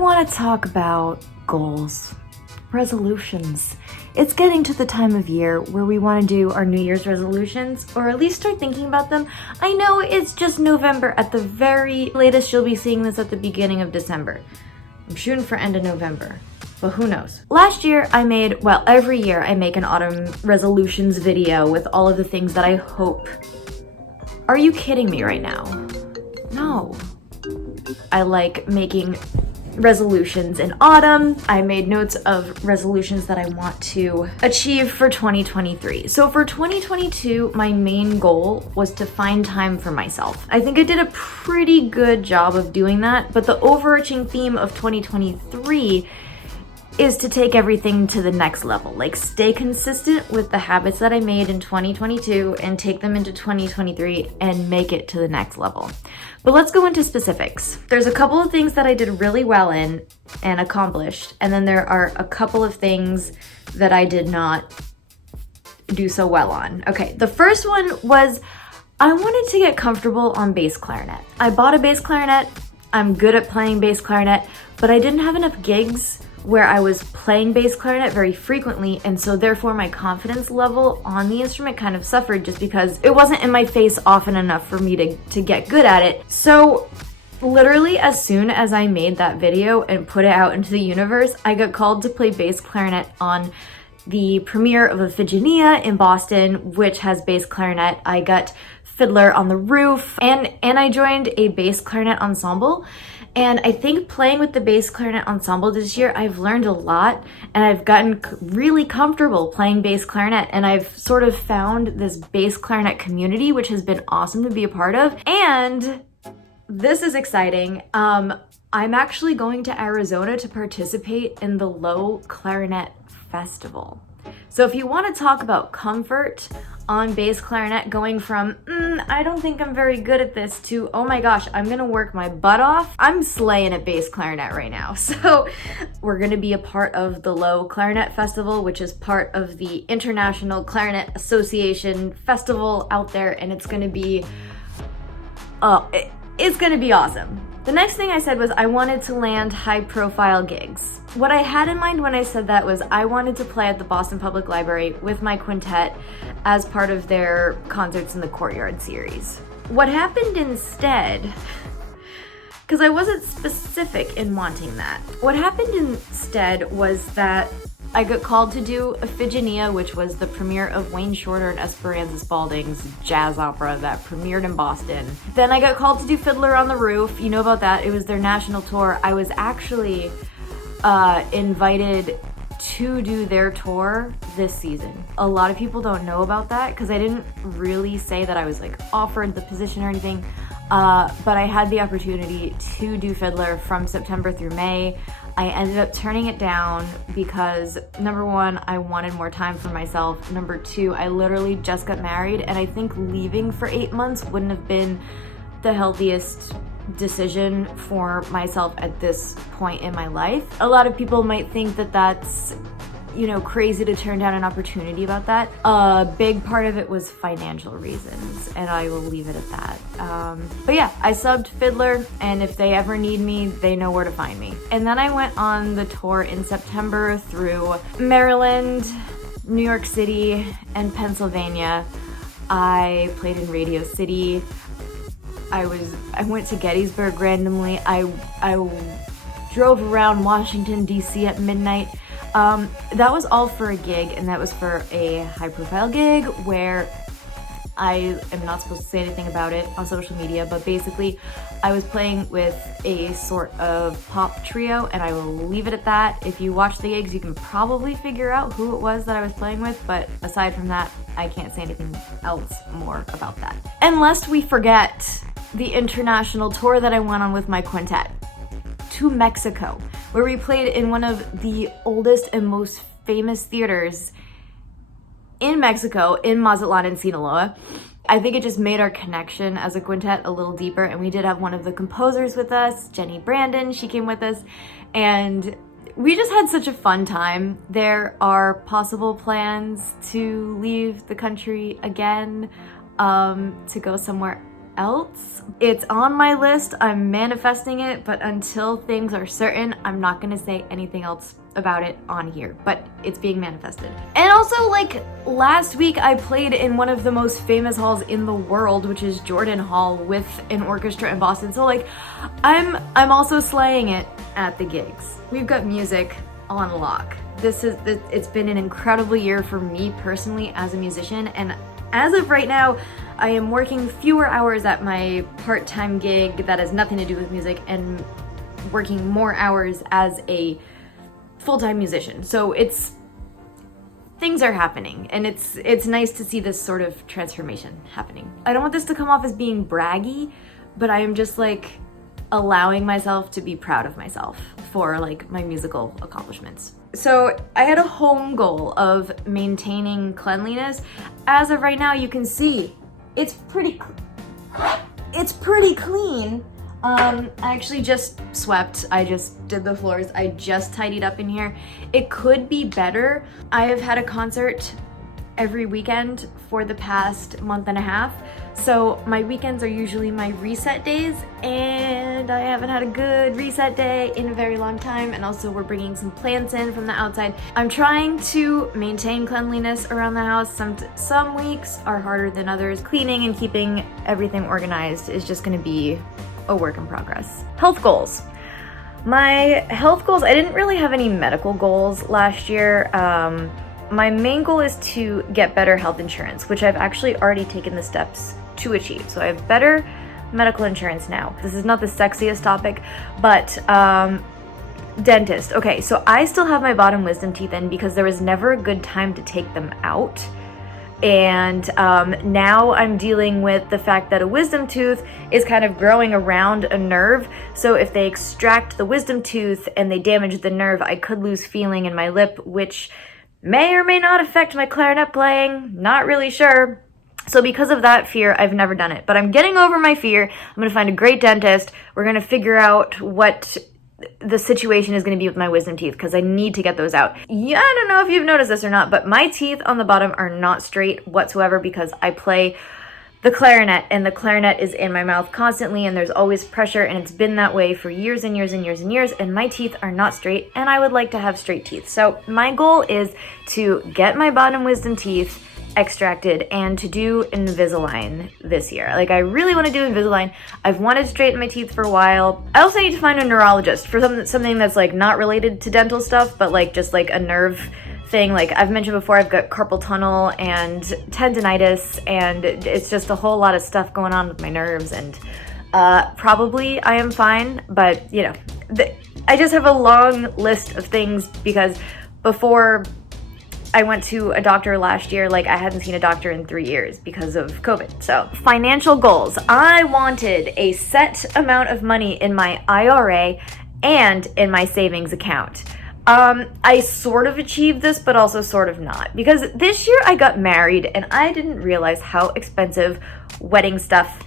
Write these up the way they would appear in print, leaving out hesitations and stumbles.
want to talk about goals, resolutions. It's getting to the time of year where we want to do our New Year's resolutions, or at least start thinking about them. I know it's just November. At the very latest, you'll be seeing this at the beginning of December. I'm shooting for end of November, but who knows? Last year I made, well, every year I make an autumn resolutions video with all of the things that I hope. Are you kidding me right now? No. I like making resolutions in autumn. I made notes of resolutions that I want to achieve for 2023. So for 2022, my main goal was to find time for myself. I think I did a pretty good job of doing that, but the overarching theme of 2023 is to take everything to the next level. Like, stay consistent with the habits that I made in 2022 and take them into 2023 and make it to the next level. But let's go into specifics. There's a couple of things that I did really well in and accomplished, and then there are a couple of things that I did not do so well on. Okay, the first one was I wanted to get comfortable on bass clarinet. I bought a bass clarinet. I'm good at playing bass clarinet, but I didn't have enough gigs where I was playing bass clarinet very frequently, and so therefore my confidence level on the instrument kind of suffered just because it wasn't in my face often enough for me to get good at it. So literally as soon as I made that video and put it out into the universe, I got called to play bass clarinet on the premiere of Iphigenia in Boston, which has bass clarinet. I got fiddler on the roof, and I joined a bass clarinet ensemble. And I think playing with the bass clarinet ensemble this year, I've learned a lot, and I've gotten really comfortable playing bass clarinet, and I've sort of found this bass clarinet community, which has been awesome to be a part of. And this is exciting. I'm actually going to Arizona to participate in the Low Clarinet Festival. So if you want to talk about comfort on bass clarinet, going from, I don't think I'm very good at this, to, oh my gosh, I'm gonna work my butt off. I'm slaying at bass clarinet right now. So we're gonna be a part of the Low Clarinet Festival, which is part of the International Clarinet Association festival out there, and it's gonna be, it's gonna be awesome. The next thing I said was I wanted to land high-profile gigs. What I had in mind when I said that was I wanted to play at the Boston Public Library with my quintet as part of their Concerts in the Courtyard series. What happened instead, because I wasn't specific in wanting that, what happened instead was that I got called to do Iphigenia, which was the premiere of Wayne Shorter and Esperanza Spalding's jazz opera that premiered in Boston. Then I got called to do Fiddler on the Roof. You know about that. It was their national tour. I was actually invited to do their tour this season. A lot of people don't know about that because I didn't really say that I was like offered the position or anything, but I had the opportunity to do Fiddler from September through May. I ended up turning it down because, number one, I wanted more time for myself. Number two, I literally just got married, and I think leaving for 8 months wouldn't have been the healthiest decision for myself at this point in my life. A lot of people might think that that's, you know, crazy to turn down an opportunity about that. A big part of it was financial reasons, and I will leave it at that. But yeah, I subbed Fiddler, and if they ever need me, they know where to find me. And then I went on the tour in September through Maryland, New York City, and Pennsylvania. I played in Radio City. I went to Gettysburg randomly. I drove around Washington, D.C. at midnight. That was all for a gig, and that was for a high-profile gig where I am not supposed to say anything about it on social media, but basically I was playing with a sort of pop trio, and I will leave it at that. If you watch the gigs, you can probably figure out who it was that I was playing with, but aside from that, I can't say anything else more about that. And lest we forget the international tour that I went on with my quintet to Mexico, where we played in one of the oldest and most famous theaters in Mexico, in Mazatlan and Sinaloa. I think it just made our connection as a quintet a little deeper, and we did have one of the composers with us, Jenny Brandon. She came with us, and we just had such a fun time. There are possible plans to leave the country again, to go somewhere else. It's on my list, I'm manifesting it, but until things are certain, I'm not gonna say anything else about it on here, but it's being manifested. And also, like, last week I played in one of the most famous halls in the world, which is Jordan Hall, with an orchestra in Boston. So like, I'm also slaying it at the gigs. We've got music on lock. It's been an incredible year for me personally as a musician, and as of right now, I am working fewer hours at my part-time gig that has nothing to do with music and working more hours as a full-time musician. So things are happening, and it's nice to see this sort of transformation happening. I don't want this to come off as being braggy, but I am just like allowing myself to be proud of myself for like my musical accomplishments. So I had a home goal of maintaining cleanliness. As of right now, you can see it's pretty clean. I actually just swept. I just did the floors. I just tidied up in here. It could be better. I have had a concert every weekend for the past month and a half. So my weekends are usually my reset days, and I haven't had a good reset day in a very long time. And also we're bringing some plants in from the outside. I'm trying to maintain cleanliness around the house. Some weeks are harder than others. Cleaning and keeping everything organized is just gonna be a work in progress. Health goals. My health goals, I didn't really have any medical goals last year. My main goal is to get better health insurance, which I've actually already taken the steps to achieve. So I have better medical insurance now. This is not the sexiest topic, but dentist. Okay, so I still have my bottom wisdom teeth in because there was never a good time to take them out. And now I'm dealing with the fact that a wisdom tooth is kind of growing around a nerve. So if they extract the wisdom tooth and they damage the nerve, I could lose feeling in my lip, which may or may not affect my clarinet playing. Not really sure. So because of that fear, I've never done it. But I'm getting over my fear. I'm going to find a great dentist. We're going to figure out what the situation is going to be with my wisdom teeth, because I need to get those out. Yeah, I don't know if you've noticed this or not, but my teeth on the bottom are not straight whatsoever because I play the clarinet, and the clarinet is in my mouth constantly, and there's always pressure, and it's been that way for years and years and years and years, and my teeth are not straight, and I would like to have straight teeth. So my goal is to get my bottom wisdom teeth extracted and to do Invisalign this year. Like, I really want to do Invisalign. I've wanted to straighten my teeth for a while. I also need to find a neurologist for something that's like not related to dental stuff, but like just like a nerve thing. Like I've mentioned before, I've got carpal tunnel and tendinitis, and it's just a whole lot of stuff going on with my nerves, and probably I am fine, but you know, I just have a long list of things because before I went to a doctor last year, like I hadn't seen a doctor in 3 years because of COVID. So financial goals. I wanted a set amount of money in my IRA and in my savings account. I sort of achieved this, but also sort of not, because this year I got married and I didn't realize how expensive wedding stuff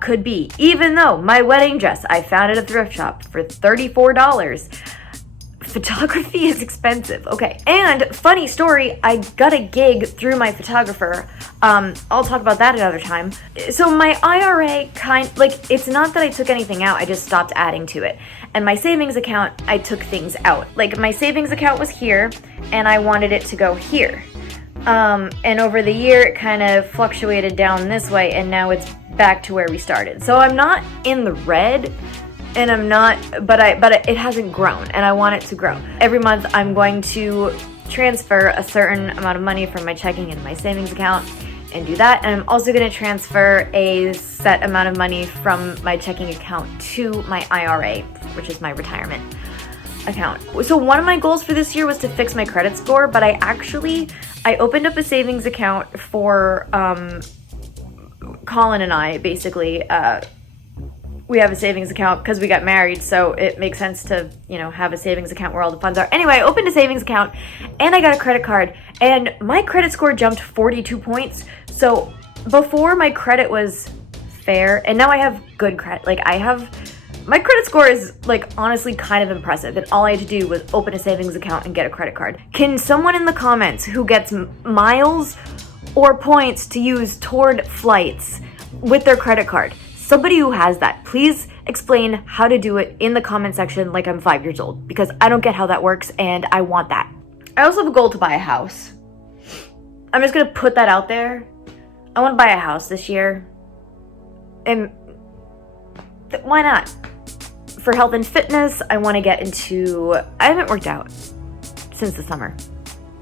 could be. Even though my wedding dress, I found at a thrift shop for $34. Photography is expensive. Okay, and funny story, I got a gig through my photographer. I'll talk about that another time. So my IRA it's not that I took anything out, I just stopped adding to it. And my savings account, I took things out. Like my savings account was here and I wanted it to go here. And over the year it kind of fluctuated down this way, and now it's back to where we started. So I'm not in the red, and I'm not, but it hasn't grown, and I want it to grow. Every month I'm going to transfer a certain amount of money from my checking into my savings account and do that. And I'm also going to transfer a set amount of money from my checking account to my IRA, which is my retirement account. So one of my goals for this year was to fix my credit score, but I opened up a savings account for Colin and I, basically. We have a savings account because we got married, so it makes sense to, have a savings account where all the funds are. Anyway, I opened a savings account and I got a credit card, and my credit score jumped 42 points. So before, my credit was fair, and now I have good credit. My credit score is honestly kind of impressive, and all I had to do was open a savings account and get a credit card. Can someone in the comments who gets miles or points to use toward flights with their credit card. Somebody who has that, please explain how to do it in the comment section like I'm 5 years old, because I don't get how that works and I want that. I also have a goal to buy a house. I'm just gonna put that out there. I want to buy a house this year. And why not? For health and fitness, I want to get into, I haven't worked out since the summer.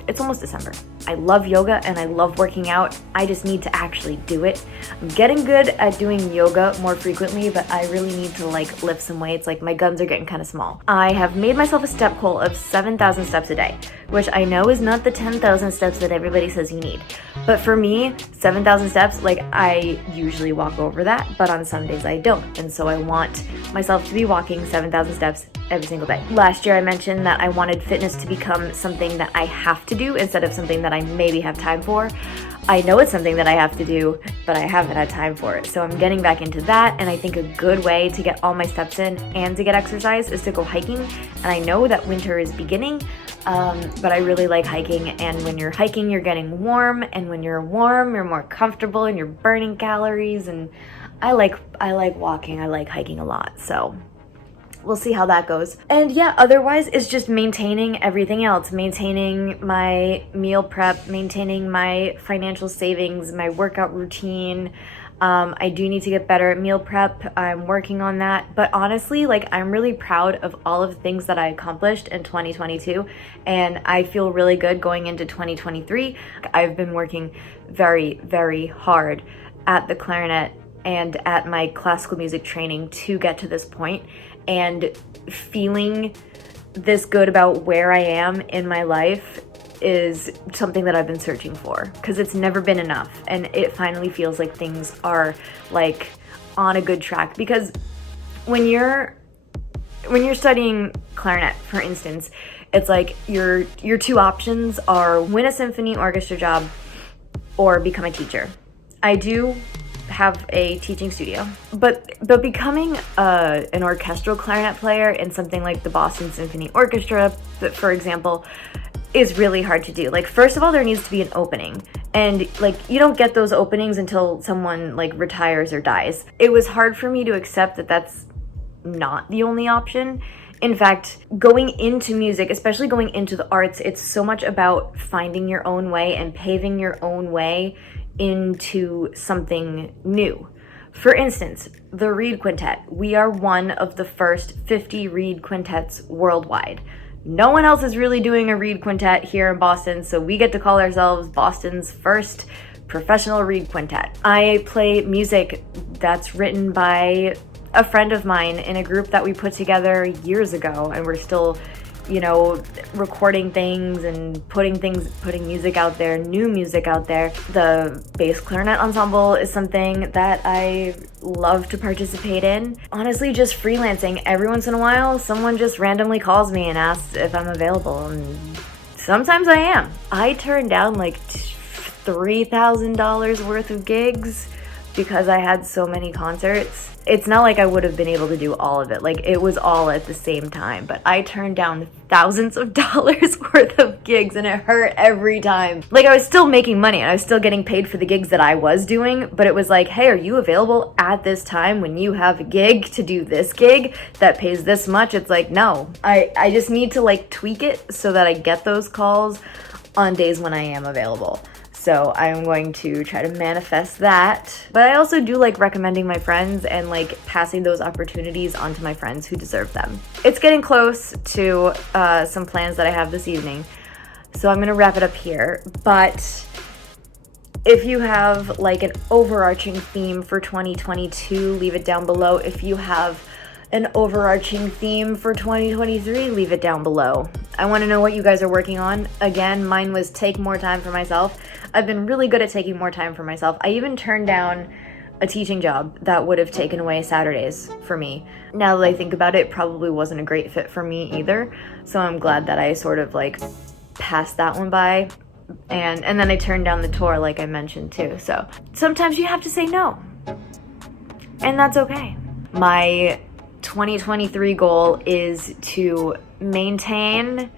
It's almost December. I love yoga and I love working out. I just need to actually do it. I'm getting good at doing yoga more frequently, but I really need to like lift some weights. Like my guns are getting kind of small. I have made myself a step goal of 7,000 steps a day, which I know is not the 10,000 steps that everybody says you need. But for me, 7,000 steps, like I usually walk over that, but on some days I don't. And so I want myself to be walking 7,000 steps every single day. Last year I mentioned that I wanted fitness to become something that I have to do instead of something that I maybe have time for. I know it's something that I have to do, but I haven't had time for it. So I'm getting back into that, and I think a good way to get all my steps in and to get exercise is to go hiking. And I know that winter is beginning, but I really like hiking, and when you're hiking you're getting warm, and when you're warm you're more comfortable and you're burning calories, and I like walking, I like hiking a lot, so we'll see how that goes. And yeah, otherwise it's just maintaining everything else, maintaining my meal prep, maintaining my financial savings, my workout routine. I do need to get better at meal prep. I'm working on that. But honestly, like I'm really proud of all of the things that I accomplished in 2022. And I feel really good going into 2023. I've been working very, very hard at the clarinet and at my classical music training to get to this point. And feeling this good about where I am in my life is something that I've been searching for, because it's never been enough, and it finally feels like things are like on a good track. Because when you're studying clarinet, for instance, it's like your two options are win a symphony orchestra job or become a teacher. I do have a teaching studio, but becoming an orchestral clarinet player in something like the Boston Symphony Orchestra, for example, is really hard to do. Like, first of all, there needs to be an opening, and like you don't get those openings until someone like retires or dies. It was hard for me to accept that that's not the only option. In fact, going into music, especially going into the arts, it's so much about finding your own way and paving your own way into something new. For instance, the reed quintet. We are one of the first 50 reed quintets worldwide. No one else is really doing a reed quintet here in Boston, so we get to call ourselves Boston's first professional reed quintet. I play music that's written by a friend of mine in a group that we put together years ago, and we're still, you know, recording things and putting music out there, new music out there. The bass clarinet ensemble is something that I love to participate in. Honestly, just freelancing. Every once in a while, someone just randomly calls me and asks if I'm available, and sometimes I am. I turned down like $3,000 worth of gigs because I had so many concerts. It's not like I would have been able to do all of it. Like, it was all at the same time, but I turned down thousands of dollars worth of gigs, and it hurt every time. Like, I was still making money and I was still getting paid for the gigs that I was doing, but it was like, hey, are you available at this time when you have a gig to do this gig that pays this much? It's like, no. I just need to like tweak it so that I get those calls on days when I am available. So I'm going to try to manifest that. But I also do like recommending my friends and like passing those opportunities on to my friends who deserve them. It's getting close to some plans that I have this evening, so I'm gonna wrap it up here. But if you have like an overarching theme for 2022, leave it down below. If you have an overarching theme for 2023, leave it down below. I want to know what you guys are working on. Again, mine was take more time for myself. I've been really good at taking more time for myself. I even turned down a teaching job that would have taken away Saturdays for me. Now that I think about it, it probably wasn't a great fit for me either. So I'm glad that I sort of like passed that one by. And then I turned down the tour like I mentioned too. So sometimes you have to say no. And that's okay. My 2023 goal is to maintain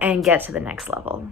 and get to the next level.